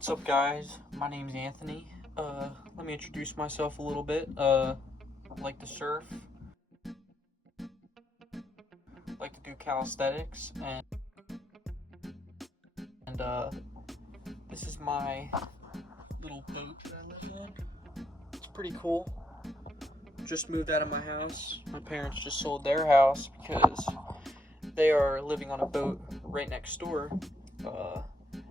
What's up, guys? My name's Anthony. Let me introduce myself a little bit. I like to surf, like to do calisthenics, and this is my little boat that I live in. It's pretty cool. Just moved out of my house. My parents just sold their house because they are living on a boat right next door.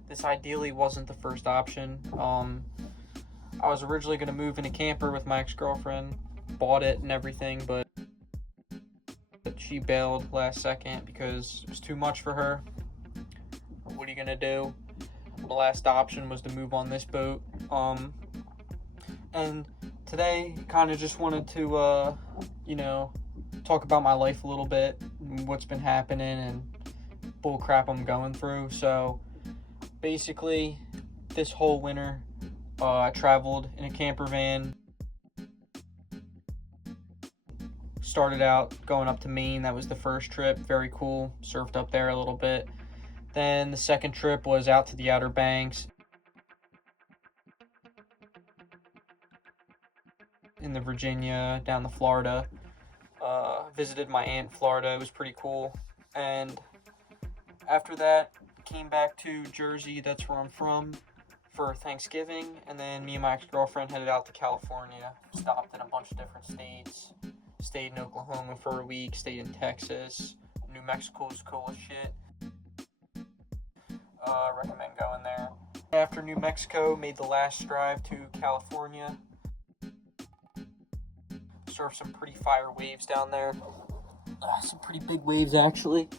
This ideally wasn't the first option. I was originally going to move in a camper with my ex-girlfriend, bought it and everything, but she bailed last second because it was too much for her. What are you going to do? The last option was to move on this boat. And today, kind of just wanted to, talk about my life a little bit, what's been happening, and bull crap I'm going through. So, basically, this whole winter, I traveled in a camper van. Started out going up to Maine. That was the first trip. Very cool. Surfed up there a little bit. Then the second trip was out to the Outer Banks in the Virginia, down to Florida. Visited my aunt in Florida. It was pretty cool. And after that, came back to Jersey. That's where I'm from, for Thanksgiving. And then me and my ex-girlfriend headed out to California. Stopped in a bunch of different states. Stayed in Oklahoma for a week. Stayed in Texas. New Mexico is cool as shit. Recommend going there. After New Mexico, made the last drive to California. Surfed some pretty fire waves down there. Some pretty big waves, actually.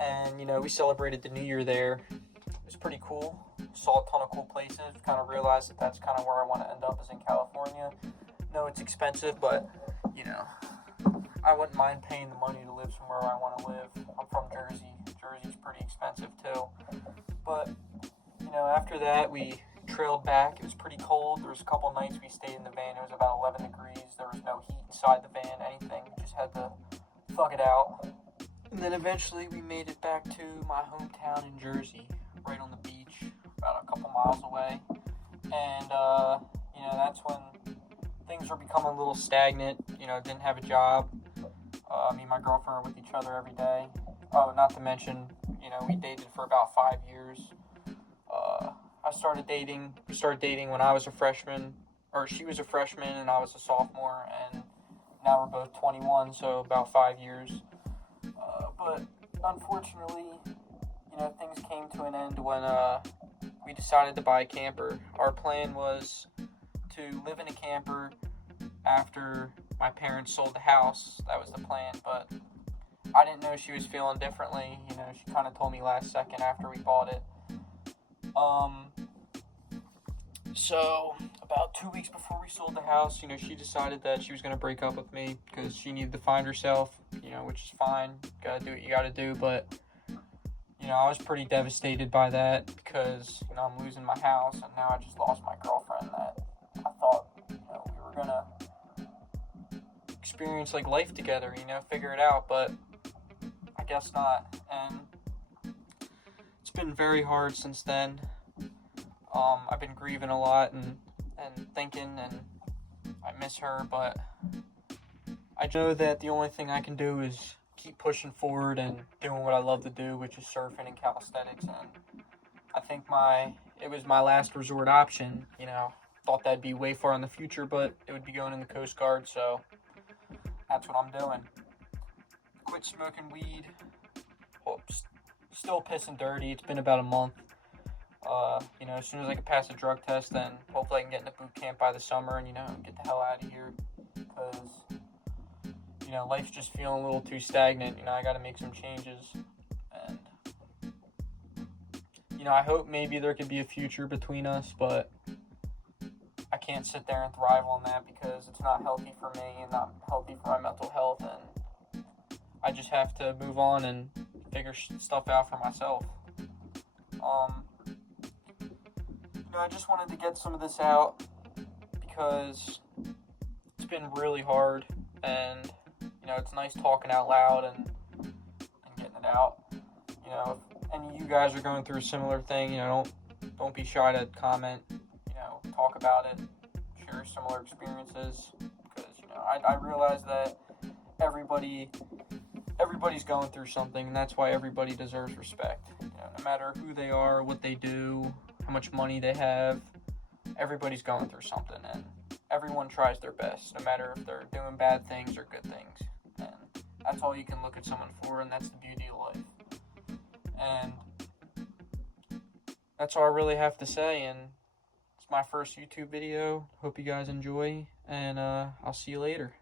And we celebrated the New Year there. It was pretty cool. Saw a ton of cool places. Kind of realized that that's kind of where I want to end up, is in California. No, it's expensive, but I wouldn't mind paying the money to live somewhere I want to live. I'm from Jersey. Jersey's pretty expensive too. But after that, we trailed back. It was pretty cold. There was a couple nights we stayed in the van. It was about 11 degrees. There was no heat inside the van, anything. We just had to thug it out. And then eventually we made it back to my hometown in Jersey, right on the beach, about a couple miles away. And, that's when things were becoming a little stagnant. Didn't have a job. Me and my girlfriend were with each other every day. Oh, not to mention, we dated for about 5 years. We started dating when I was a freshman, or she was a freshman and I was a sophomore, and now we're both 21, so about 5 years. But unfortunately, things came to an end when we decided to buy a camper. Our plan was to live in a camper after my parents sold the house. That was the plan, but I didn't know she was feeling differently. She kind of told me last second after we bought it. So about 2 weeks before we sold the house, she decided that she was going to break up with me because she needed to find herself, which is fine. Gotta do what you gotta do. But, I was pretty devastated by that because, I'm losing my house, and now I just lost my girlfriend that I thought, we were going to experience like life together, figure it out, but I guess not. And it's been very hard since then. I've been grieving a lot and thinking, and I miss her, but I know that the only thing I can do is keep pushing forward and doing what I love to do, which is surfing and calisthenics. And I think it was my last resort option. Thought that'd be way far in the future, but it would be going in the Coast Guard, so that's what I'm doing. Quit smoking weed. Still pissing dirty. It's been about a month. As soon as I can pass a drug test, then hopefully I can get into boot camp by the summer and, get the hell out of here. Because, life's just feeling a little too stagnant. I got to make some changes. And, I hope maybe there could be a future between us, but I can't sit there and thrive on that because it's not healthy for me and not healthy for my mental health. And I just have to move on and figure stuff out for myself. I just wanted to get some of this out because it's been really hard, and it's nice talking out loud and getting it out. If any of you guys are going through a similar thing, don't be shy to comment, talk about it, share similar experiences, because, I realize that everybody's going through something, and that's why everybody deserves respect. No matter who they are, what they do, how much money they have, everybody's going through something, and everyone tries their best, no matter if they're doing bad things or good things. And that's all you can look at someone for, and that's the beauty of life. And that's all I really have to say, and it's my first YouTube video. Hope you guys enjoy, and I'll see you later.